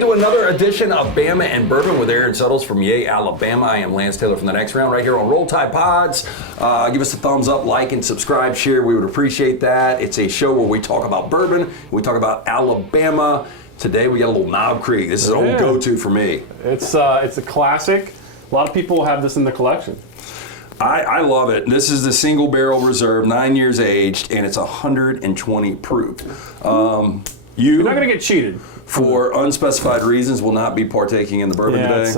into another edition of Bama and Bourbon with Aaron Suttles from Yay, Alabama. I am Lance Taylor from the Next Round right here on Roll Tide Pods. Give us a thumbs up, like, and subscribe, share. We would appreciate that. It's a show where we talk about bourbon, we talk about Alabama. Today we got a little Knob Creek. This is an old go-to for me. It's a classic. A lot of people have this in the collection. I love it. This is the single barrel reserve, 9 years aged, and it's 120 proof. You're not going to get cheated. For unspecified reasons, will not be partaking in the bourbon today.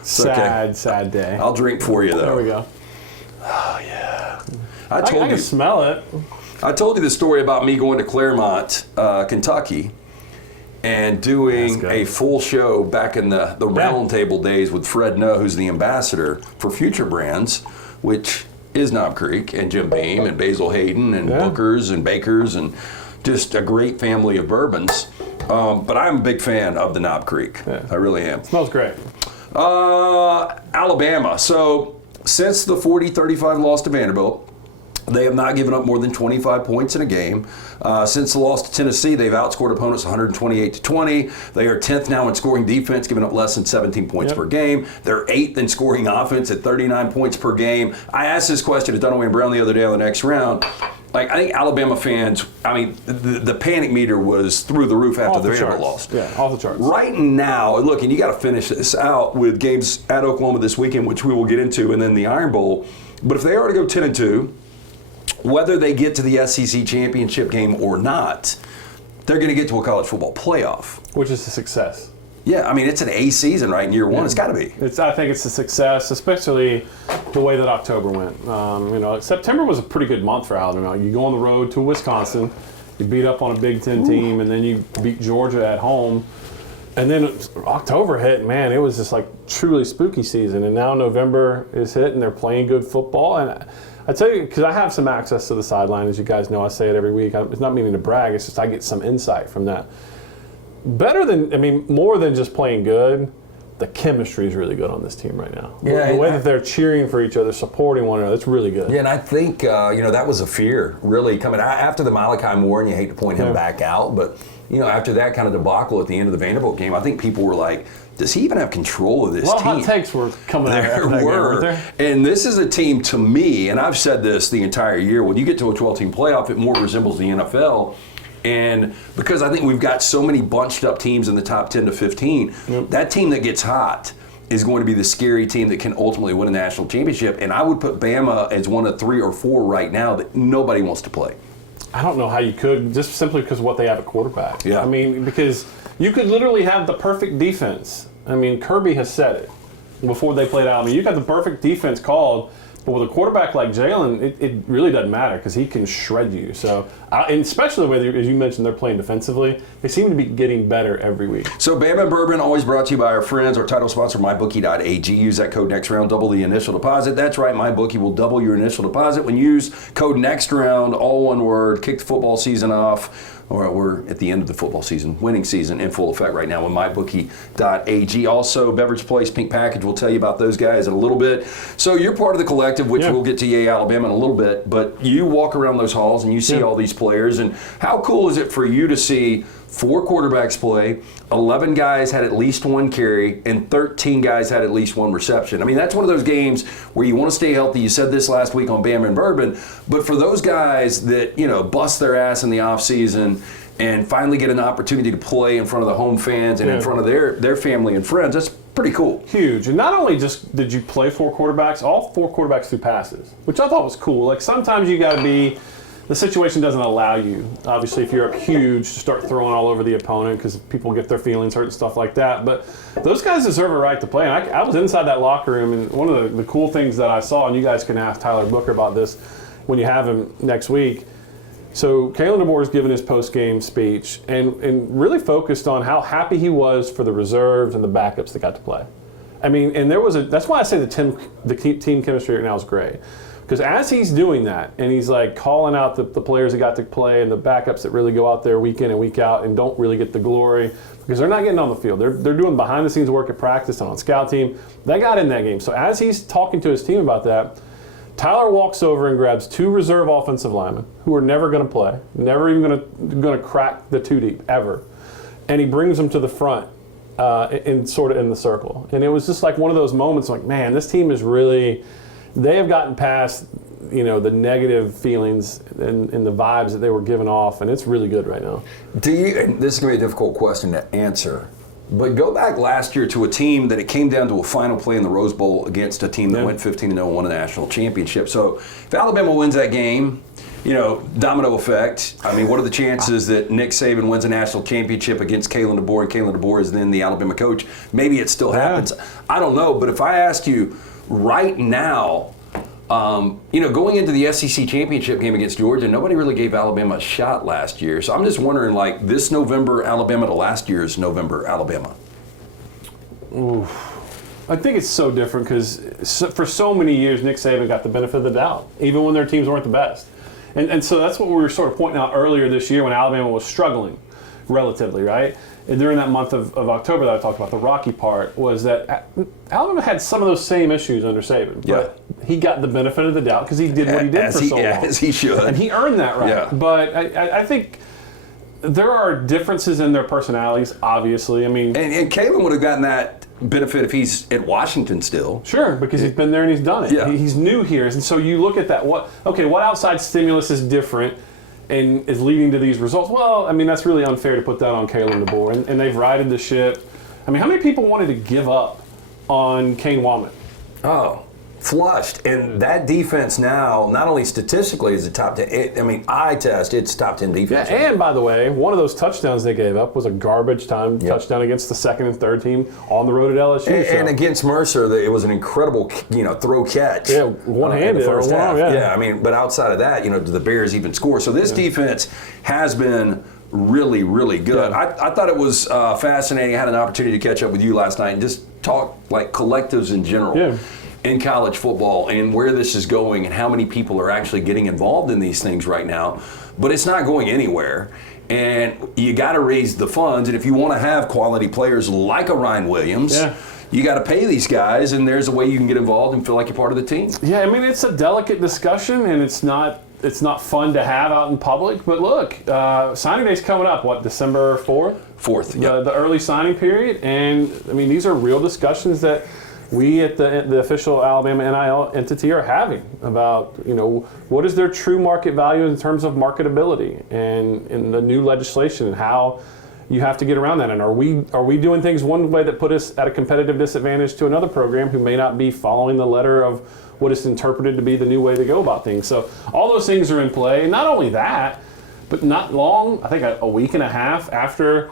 It's a sad day. I'll drink for you, though. There we go. Oh, yeah. I can smell it. I told you the story about me going to Claremont, Kentucky, and doing a full show back in the round table days with Fred Noe, who's the ambassador for Future Brands, which is Knob Creek, and Jim Beam, and Basil Hayden, and Booker's, and Baker's, and just a great family of bourbons. But I'm a big fan of the Knob Creek. Yeah. I really am. It smells great. Alabama. So since the 40-35 loss to Vanderbilt, they have not given up more than 25 points in a game. Since the loss to Tennessee, they've outscored opponents 128-20. They are 10th now in scoring defense, giving up less than 17 points per game. They're 8th in scoring offense at 39 points per game. I asked this question to Dunaway and Brown the other day on the Next Round. I think Alabama fans, the panic meter was through the roof after the Vanderbilt loss. Yeah, off the charts. Right now, look, and you got to finish this out with games at Oklahoma this weekend, which we will get into, and then the Iron Bowl. But if they are to go 10-2, whether they get to the SEC championship game or not, they're going to get to a college football playoff. Which is a success. Yeah, it's an A season, right, in year one. It's got to be. I think it's a success, especially the way that October went. September was a pretty good month for Alabama. You go on the road to Wisconsin, you beat up on a Big Ten team, and then you beat Georgia at home. And then October hit, man, it was just like truly spooky season. And now November is hit, and they're playing good football. And I tell you, because I have some access to the sideline, as you guys know, I say it every week. It's not meaning to brag, it's just I get some insight from that. More than just playing good, the chemistry is really good on this team right now. Yeah, the way that they're cheering for each other, supporting one another, it's really good. Yeah, and I think, that was a fear really coming after the Malachi Moore, and you hate to point him back out, but, after that kind of debacle at the end of the Vanderbilt game, I think people were like, does he even have control of this team? A lot of hot takes were coming out after that game, weren't there? And this is a team, to me, and I've said this the entire year, when you get to a 12-team playoff, it more resembles the NFL. And because I think we've got so many bunched up teams in the top 10 to 15, that team that gets hot is going to be the scary team that can ultimately win a national championship. And I would put Bama as one of 3 or 4 right now that nobody wants to play. I don't know how you could, just simply because of what they have at quarterback. Yeah. Because you could literally have the perfect defense. Kirby has said it before they played out. You got the perfect defense called, but with a quarterback like Jalen, it really doesn't matter because he can shred you. So, and especially the way, as you mentioned, they're playing defensively, they seem to be getting better every week. So Bama and Bourbon, always brought to you by our friends, our title sponsor, MyBookie.ag. Use that code NEXTROUND, double the initial deposit. That's right, MyBookie will double your initial deposit when you use code NEXTROUND, all one word, kick the football season off. All right, we're at the end of the football season, winning season in full effect right now with MyBookie.ag. Also, Beverage Place, Pink Package, we'll tell you about those guys in a little bit. So you're part of the collective, which we'll get to Yay, Alabama in a little bit, but you walk around those halls and you see all these players, and how cool is it for you to see 4 quarterbacks play, 11 guys had at least 1 carry, and 13 guys had at least 1 reception. That's one of those games where you want to stay healthy. You said this last week on Bama and Bourbon, but for those guys that, bust their ass in the offseason and finally get an opportunity to play in front of the home fans and in front of their family and friends, that's pretty cool. Huge. And not only just did you play 4 quarterbacks, all 4 quarterbacks threw passes, which I thought was cool. Like sometimes you got to be, the situation doesn't allow you, obviously, if you're up huge, to start throwing all over the opponent because people get their feelings hurt and stuff like that. But those guys deserve a right to play. And I was inside that locker room, and one of the cool things that I saw, and you guys can ask Tyler Booker about this when you have him next week. So Kalen DeBoer is giving his post-game speech and really focused on how happy he was for the reserves and the backups that got to play. And there was that's why I say the team chemistry right now is great. Because as he's doing that, and he's like calling out the players that got to play and the backups that really go out there week in and week out and don't really get the glory, because they're not getting on the field. They're doing behind-the-scenes work at practice and on scout team. They got in that game. So as he's talking to his team about that, Tyler walks over and grabs 2 reserve offensive linemen who are never going to play, never even going to crack the 2 deep, ever. And he brings them to the front sort of in the circle. And it was just like one of those moments like, man, this team is really, they have gotten past, the negative feelings and the vibes that they were giving off, and it's really good right now. And this is going to be a difficult question to answer, but go back last year to a team that it came down to a final play in the Rose Bowl against a team that went 15-0 and won a national championship. So if Alabama wins that game, domino effect. I mean, what are the chances that Nick Saban wins a national championship against Kalen DeBoer, and Kalen DeBoer is then the Alabama coach? Maybe it still happens. I don't know, but if I ask you right now, going into the SEC championship game against Georgia, nobody really gave Alabama a shot last year. So I'm just wondering, like, this November Alabama to last year's November Alabama. Oof. I think it's so different because for so many years, Nick Saban got the benefit of the doubt, even when their teams weren't the best. And so that's what we were sort of pointing out earlier this year when Alabama was struggling relatively, right? And during that month of October that I talked about, the rocky part, was that Alabama had some of those same issues under Saban. But he got the benefit of the doubt because he did what he did for so long. As he should. And he earned that right. Yeah. But I think there are differences in their personalities, obviously. I mean, and Kalen would have gotten that benefit if he's at Washington still. Sure, because he's been there and he's done it. Yeah. He's new here. And so you look at that, what outside stimulus is different and is leading to these results? Well, I mean, that's really unfair to put that on Kalen DeBoer. And they've righted the ship. I mean, how many people wanted to give up on Kane Wommack? Oh, flushed. And that defense now, not only statistically is it top 10, eye test, it's top 10 defense. Yeah, and by the way, one of those touchdowns they gave up was a garbage time touchdown against the second and third team on the road at LSU. And against Mercer, it was an incredible, throw catch. Yeah, one-handed. First half. Yeah, but outside of that, the Bears even score. So this defense has been really, really good. Yeah. I thought it was fascinating. I had an opportunity to catch up with you last night and just talk like collectives in general in college football and where this is going and how many people are actually getting involved in these things right now. But it's not going anywhere. And you got to raise the funds. And if you want to have quality players like a Ryan Williams, you got to pay these guys, and there's a way you can get involved and feel like you're part of the team. Yeah, I mean, it's a delicate discussion, and it's not fun to have out in public. But look, signing day's coming up, December 4th? 4th, yeah. The early signing period. And, I mean, these are real discussions that we at the official Alabama NIL entity are having about, what is their true market value in terms of marketability and in the new legislation and how you have to get around that. And are we doing things one way that put us at a competitive disadvantage to another program who may not be following the letter of what is interpreted to be the new way to go about things? So all those things are in play. And not only that, but not long, I think a week and a half after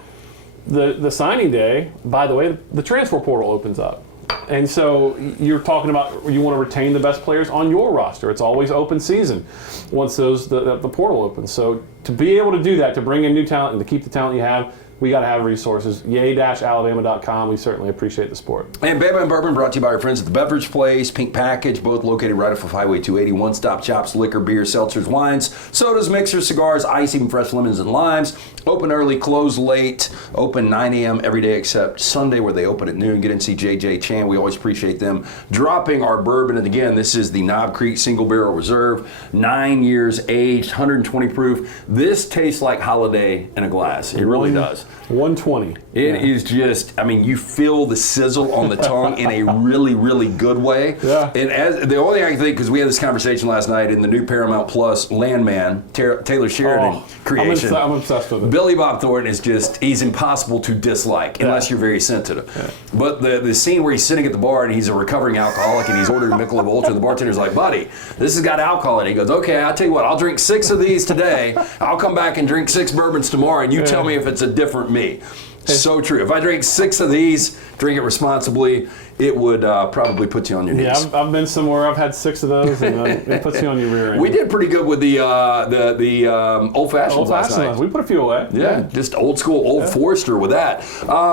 the signing day, by the way, the transfer portal opens up. And so you're talking about you want to retain the best players on your roster. It's always open season once the portal opens. So to be able to do that, to bring in new talent and to keep the talent you have, we got to have resources. Yay-alabama.com. We certainly appreciate the support. And Bama and Bourbon brought to you by our friends at the Beverage Place, Pink Package, both located right off of Highway 280. One-stop shops, liquor, beer, seltzers, wines, sodas, mixers, cigars, ice, even fresh lemons and limes. Open early, close late. Open 9 a.m. every day except Sunday where they open at noon. Get in and see JJ Chan. We always appreciate them dropping our bourbon. And again, this is the Knob Creek Single Barrel Reserve. 9 years aged, 120 proof. This tastes like holiday in a glass. It really does. 120. It is just, you feel the sizzle on the tongue in a really, really good way. Yeah. And as the only thing I can think, because we had this conversation last night in the new Paramount Plus Landman, Taylor Sheridan creation. I'm obsessed with it. Billy Bob Thornton is just, he's impossible to dislike unless you're very sensitive. Yeah. But the scene where he's sitting at the bar and he's a recovering alcoholic and he's ordering Michelob Ultra, the bartender's like, buddy, this has got alcohol in it. He goes, okay, I'll tell you what, I'll drink 6 of these today. I'll come back and drink 6 bourbons tomorrow and you tell me if it's a different me. So true. If I drink 6 of these, drink it responsibly, it would probably put you on your knees. Yeah, I've been somewhere. I've had 6 of those, and it puts you on your rear end. We did pretty good with the old fashions last night. We put a few away. Yeah, just old school, old Forester with that.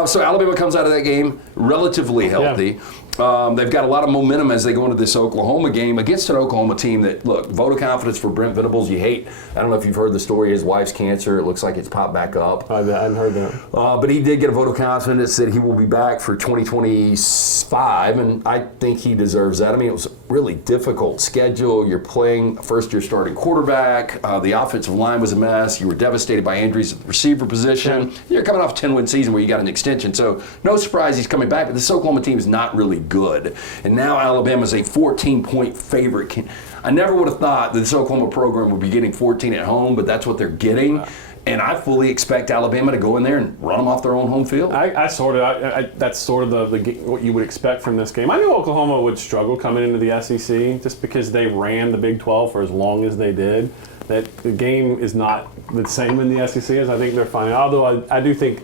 So Alabama comes out of that game relatively healthy. They've got a lot of momentum as they go into this Oklahoma game against an Oklahoma team that, look, vote of confidence for Brent Venables. You hate. I don't know if you've heard the story. His wife's cancer. It looks like it's popped back up. I hadn't heard that. But he did get a vote of confidence that he will be back for 2025, and I think he deserves that. It was really difficult schedule. You're playing a first-year starting quarterback. The offensive line was a mess. You were devastated by injuries at the receiver position. Yeah. You're coming off a 10-win season where you got an extension, so no surprise he's coming back. But this Oklahoma team is not really good. And now Alabama's a 14-point favorite. I never would have thought that this Oklahoma program would be getting 14 at home, but that's what they're getting. And I fully expect Alabama to go in there and run them off their own home field. That's sort of the what you would expect from this game. I knew Oklahoma would struggle coming into the SEC just because they ran the Big 12 for as long as they did. That the game is not the same in the SEC as I think they're finding. Although I do think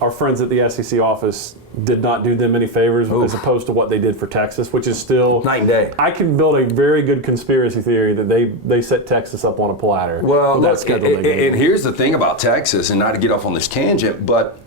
our friends at the SEC office did not do them any favors as opposed to what they did for Texas, which is still night and day. I can build a very good conspiracy theory that they set Texas up on a platter. Well, look, and here's the thing about Texas, and not to get off on this tangent, but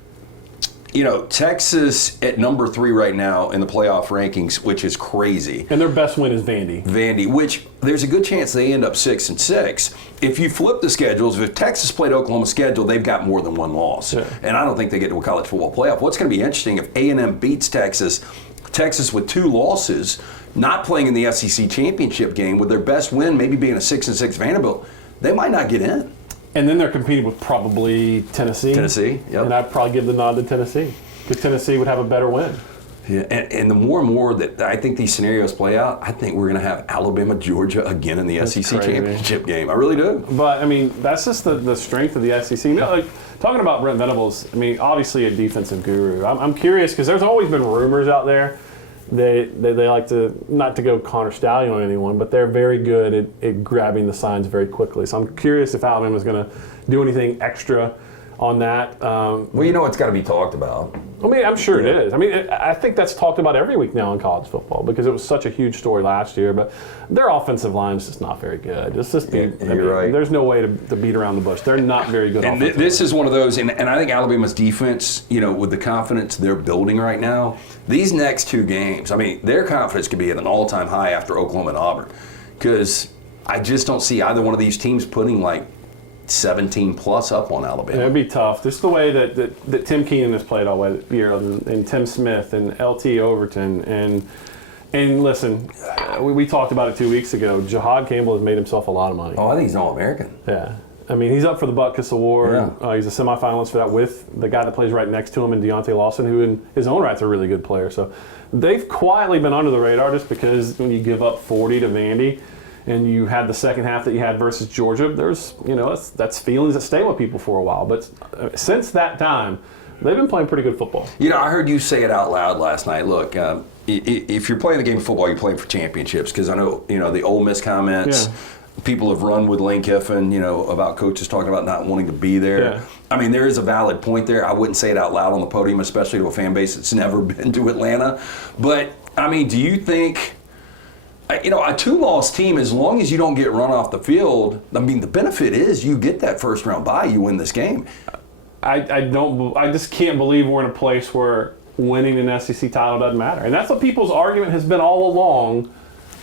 you know, Texas at number 3 right now in the playoff rankings, which is crazy. And their best win is Vandy. Which there's a good chance they end up 6-6. If you flip the schedules, if Texas played Oklahoma's schedule, they've got more than one loss. Yeah. And I don't think they get to a college football playoff. What's going to be interesting if A&M beats Texas with 2 losses, not playing in the SEC championship game, with their best win maybe being a 6-6 Vanderbilt, they might not get in. And then they're competing with probably Tennessee. Yep. And I'd probably give the nod to Tennessee, because Tennessee would have a better win. Yeah, and the more and more that I think these scenarios play out, I think we're going to have Alabama, Georgia again in the SEC championship game. I really do. But, I mean, that's just the strength of the SEC. You know, like, talking about Brent Venables, I mean, obviously a defensive guru. I'm curious, because there's always been rumors out there. They like to, not to go Connor Stallion on anyone, but they're very good at grabbing the signs very quickly. So I'm curious if Alabama's going to do anything extra on that. Well, you know it's got to be talked about. I mean, I'm sure it is. I mean, I think that's talked about every week now in college football because it was such a huge story last year. But their offensive line is just not very good. It's just you're right. There's no way to beat around the bush. They're not very good. And this is one of those, and I think Alabama's defense, you know, with the confidence they're building right now, these next 2 games, I mean, their confidence could be at an all-time high after Oklahoma and Auburn, because I just don't see either one of these teams putting like 17 plus up on Alabama. It'd be tough. Just the way that Tim Keenan has played all year, and Tim Smith and LT Overton, and listen, we talked about it 2 weeks ago. Jahad Campbell has made himself a lot of money. Oh, I think he's an All-American. Yeah. I mean, he's up for the Butkus Award. Yeah. He's a semifinalist for that with the guy that plays right next to him, and Deontay Lawson, who in his own right's a really good player. So they've quietly been under the radar just because when you give up 40 to Vandy, and you had the second half that you had versus Georgia, there's, you know, that's feelings that stay with people for a while. But since that time, they've been playing pretty good football. You know, I heard you say it out loud last night. Look, if you're playing the game of football, you're playing for championships. Because I know, you know, the Ole Miss comments, people have run with Lane Kiffin, you know, about coaches talking about not wanting to be there. Yeah. I mean, there is a valid point there. I wouldn't say it out loud on the podium, especially to a fan base that's never been to Atlanta. But, I mean, do you think... You know, a 2-loss team, as long as you don't get run off the field, I mean, the benefit is you get that first round bye, you win this game. I just can't believe we're in a place where winning an SEC title doesn't matter. And that's what people's argument has been all along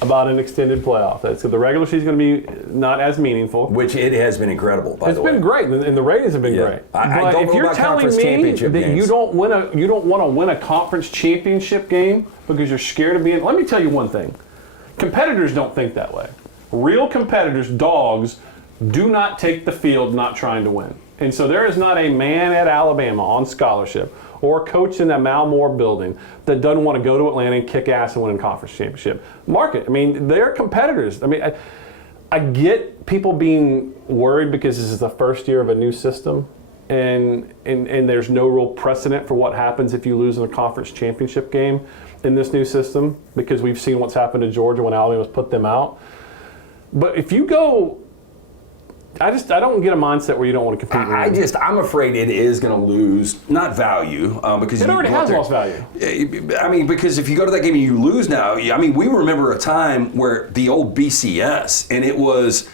about an extended playoff. That's the regular season is going to be not as meaningful. Which it has been incredible, by the way. It's been great, and the ratings have been great. I don't if know you're about telling conference me championship that games. you don't want to win a conference championship game because you're scared of being, let me tell you one thing. Competitors don't think that way. Real competitors, dogs, do not take the field not trying to win. And so there is not a man at Alabama on scholarship or a coach in that Mal Moore building that doesn't want to go to Atlanta and kick ass and win a conference championship. Mark it. I mean, they're competitors. I mean, I get people being worried because this is the first year of a new system, and there's no real precedent for what happens if you lose in a conference championship game in this new system, because we've seen what's happened to Georgia when Alabama's put them out. But if you go, I don't get a mindset where you don't want to compete. I'm afraid it is going to lose, not value, because it already has lost value. I mean, because if you go to that game and you lose now, I mean, we remember a time where the old BCS, and it was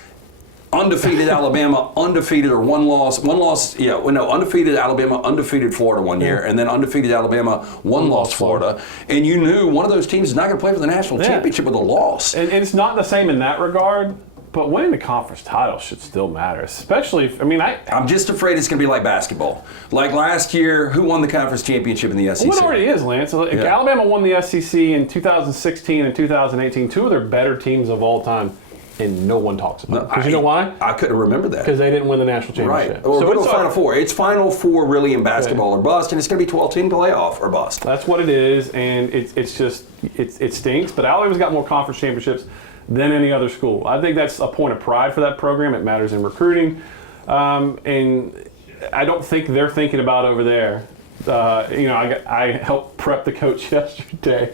undefeated Alabama, undefeated or one loss, undefeated Alabama, undefeated Florida one year, and then undefeated Alabama, one loss Florida. And you knew one of those teams is not going to play for the national championship with a loss. And it's not the same in that regard, But winning the conference title should still matter, especially if, I'm just afraid it's going to be like basketball. Like last year, who won the conference championship in the SEC? Well, it already is, Lance. Yeah. Alabama won the SEC in 2016 and 2018, two of their better teams of all time, and no one talks about it. Because you know why? I couldn't remember that. Because they didn't win the national championship. Right. Or so go to Final Four. It's Final Four really in basketball or bust, and it's going to be 12-team playoff or bust. That's what it is, and it stinks. But Alabama's got more conference championships than any other school. I think that's a point of pride for that program. It matters in recruiting. And I don't think they're thinking about over there. I helped prep the coach yesterday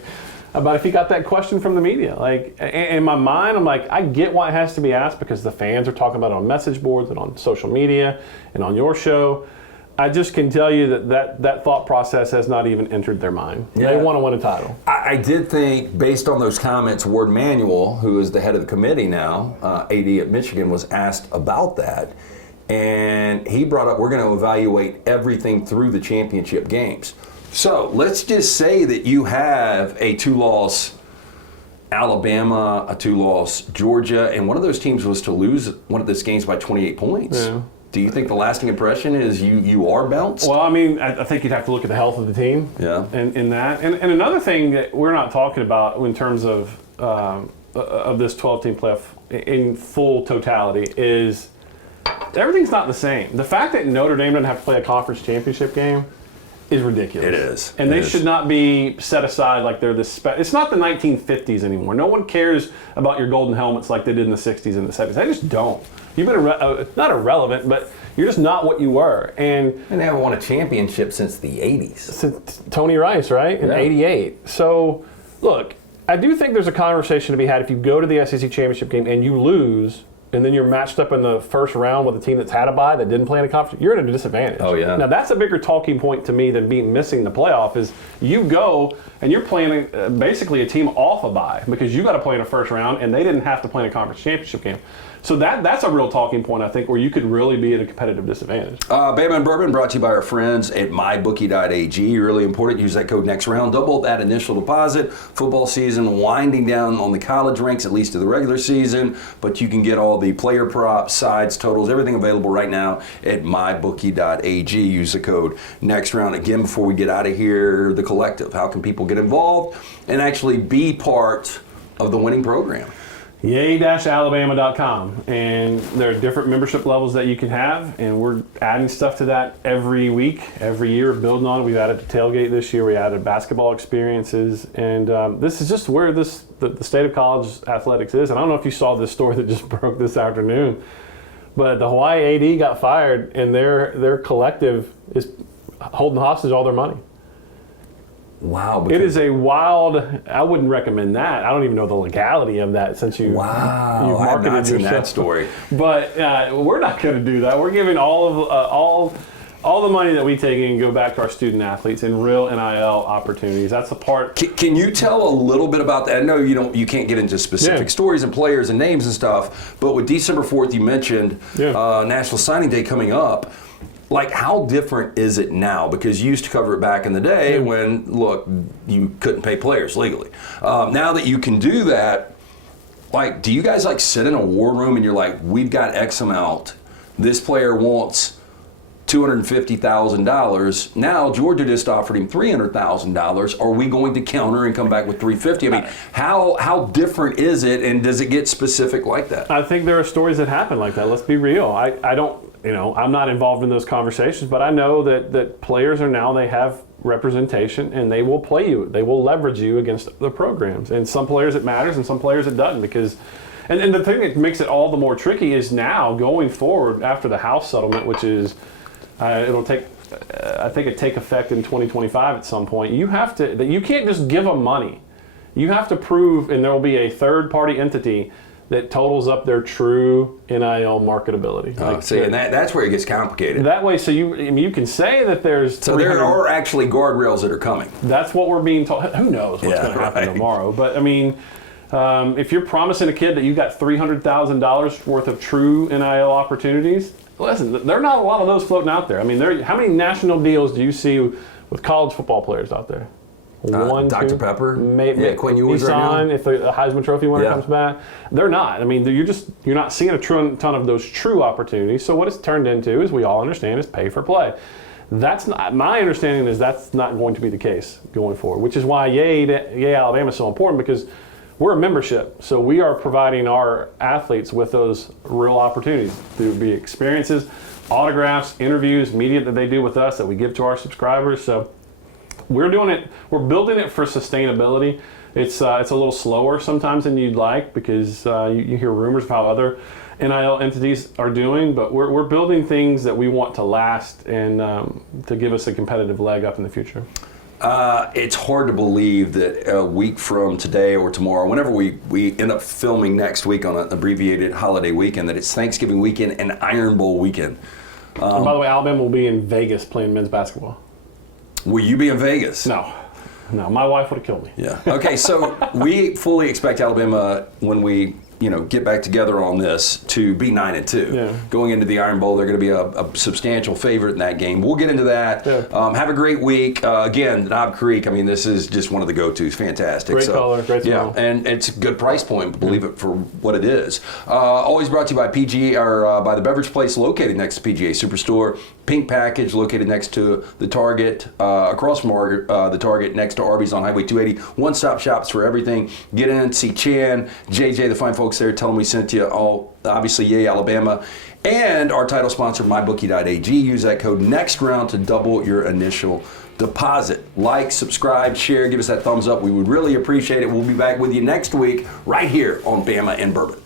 about if he got that question from the media. Like, in my mind, I'm like, I get why it has to be asked because the fans are talking about it on message boards and on social media and on your show. I just can tell you that thought process has not even entered their mind. Yeah. They want to win a title. I did think, based on those comments, Ward Manuel, who is the head of the committee now, AD at Michigan, was asked about that. And he brought up, we're going to evaluate everything through the championship games. So let's just say that you have a 2-loss Alabama, a 2-loss Georgia, and one of those teams was to lose one of those games by 28 points. Yeah. Do you think the lasting impression is you are bounced? Well, I think you'd have to look at the health of the team. Yeah. And that. And another thing that we're not talking about in terms of this 12-team playoff in full totality is everything's not the same. The fact that Notre Dame doesn't have to play a conference championship game is ridiculous. It is. And they should not be set aside like they're this it's not the 1950s anymore. No one cares about your golden helmets like they did in the 60s and the 70s. They just don't. You've been not irrelevant, but you're just not what you were. And they haven't won a championship since the 80s. Since Tony Rice, right? In '88. So, look, I do think there's a conversation to be had if you go to the SEC championship game and you lose, and then you're matched up in the first round with a team that's had a bye that didn't play in a conference, you're at a disadvantage. Oh, yeah. Now, that's a bigger talking point to me than missing the playoff is you go and you're playing basically a team off a bye because you got to play in a first round and they didn't have to play in a conference championship game. So that's a real talking point, I think, where you could really be at a competitive disadvantage. Bama and Bourbon brought to you by our friends at mybookie.ag. Really important. Use that code next round. Double that initial deposit. Football season winding down on the college ranks, at least to the regular season. But you can get all the player props, sides, totals, everything available right now at mybookie.ag. Use the code next round. Again, before we get out of here, the collective. How can people get involved and actually be part of the winning program? Yay-alabama.com, and there are different membership levels that you can have, and we're adding stuff to that every week, every year, building on it. We've added to tailgate this year. We added basketball experiences, and this is just where the state of college athletics is. And I don't know if you saw this story that just broke this afternoon, but the Hawaii AD got fired, and their collective is holding hostage all their money. Wow. It is a wild, I wouldn't recommend that. I don't even know the legality of that since you've marketed I've not seen yourself. that story. But we're not going to do that. We're giving all the money that we take in and go back to our student athletes in real NIL opportunities. That's the part. Can you tell a little bit about that? I know you can't get into specific stories and players and names and stuff, but with December 4th, you mentioned National Signing Day coming up. Like, how different is it now? Because you used to cover it back in the day when, look, you couldn't pay players legally. Now that you can do that, like, do you guys, like, sit in a war room and you're like, we've got X amount. This player wants $250,000. Now, Georgia just offered him $300,000. Are we going to counter and come back with $350,000? I mean, how different is it, and does it get specific like that? I think there are stories that happen like that. Let's be real. I don't. I'm not involved in those conversations, but I know that players they have representation and they will play you. They will leverage you against the programs. And some players it matters and some players it doesn't because, and the thing that makes it all the more tricky is now going forward after the House settlement, which is, it'll take, I think it take effect in 2025 at some point. You can't just give them money. You have to prove, and there will be a third party entity that totals up their true NIL marketability. And that's where it gets complicated. That way, so you can say that there's... So there are actually guardrails that are coming. That's what we're being told. Who knows what's going to happen tomorrow? But, if you're promising a kid that you got $300,000 worth of true NIL opportunities, listen, there are not a lot of those floating out there. How many national deals do you see with college football players out there? Dr. two, Pepper? maybe Quinn Ewers right now? if the Heisman Trophy winner Yeah. comes back. They're not. I mean, you're not seeing a ton of those true opportunities. So what it's turned into, as we all understand, is pay for play. That's not my understanding. Is that's not going to be the case going forward, which is why Yay Alabama is so important, because we're a membership, so we are providing our athletes with those real opportunities. There would be experiences, autographs, interviews, media that they do with us that we give to our subscribers. So we're building it for sustainability. It's a little slower sometimes than you'd like, because you hear rumors of how other NIL entities are doing, but we're building things that we want to last and to give us a competitive leg up in the future. It's hard to believe that a week from today or tomorrow, whenever we end up filming next week on an abbreviated holiday weekend, that it's Thanksgiving weekend and Iron Bowl weekend. And by the way, Alabama will be in Vegas playing men's basketball. Will you be in Vegas? No, my wife would have killed me. Yeah. Okay, so we fully expect Alabama, when we get back together on this, to be 9-2. Yeah. Going into the Iron Bowl, they're going to be a substantial favorite in that game. We'll get into that. Yeah. Have a great week. Again, Knob Creek, I mean, this is just one of the go-tos. Fantastic. Great color, great smell. Yeah, and it's a good price point, believe it for what it is. Always brought to you by PGA, or by the Beverage Place located next to PGA Superstore. Pink Package located next to the Target, across from the Target, next to Arby's on Highway 280. One-stop shops for everything. Get in, see Chan, JJ, the fine folks there. Tell them we sent you all, obviously, Yay Alabama. And our title sponsor, mybookie.ag. Use that code NEXTROUND to double your initial deposit. Like, subscribe, share, give us that thumbs up. We would really appreciate it. We'll be back with you next week right here on Bama and Bourbon.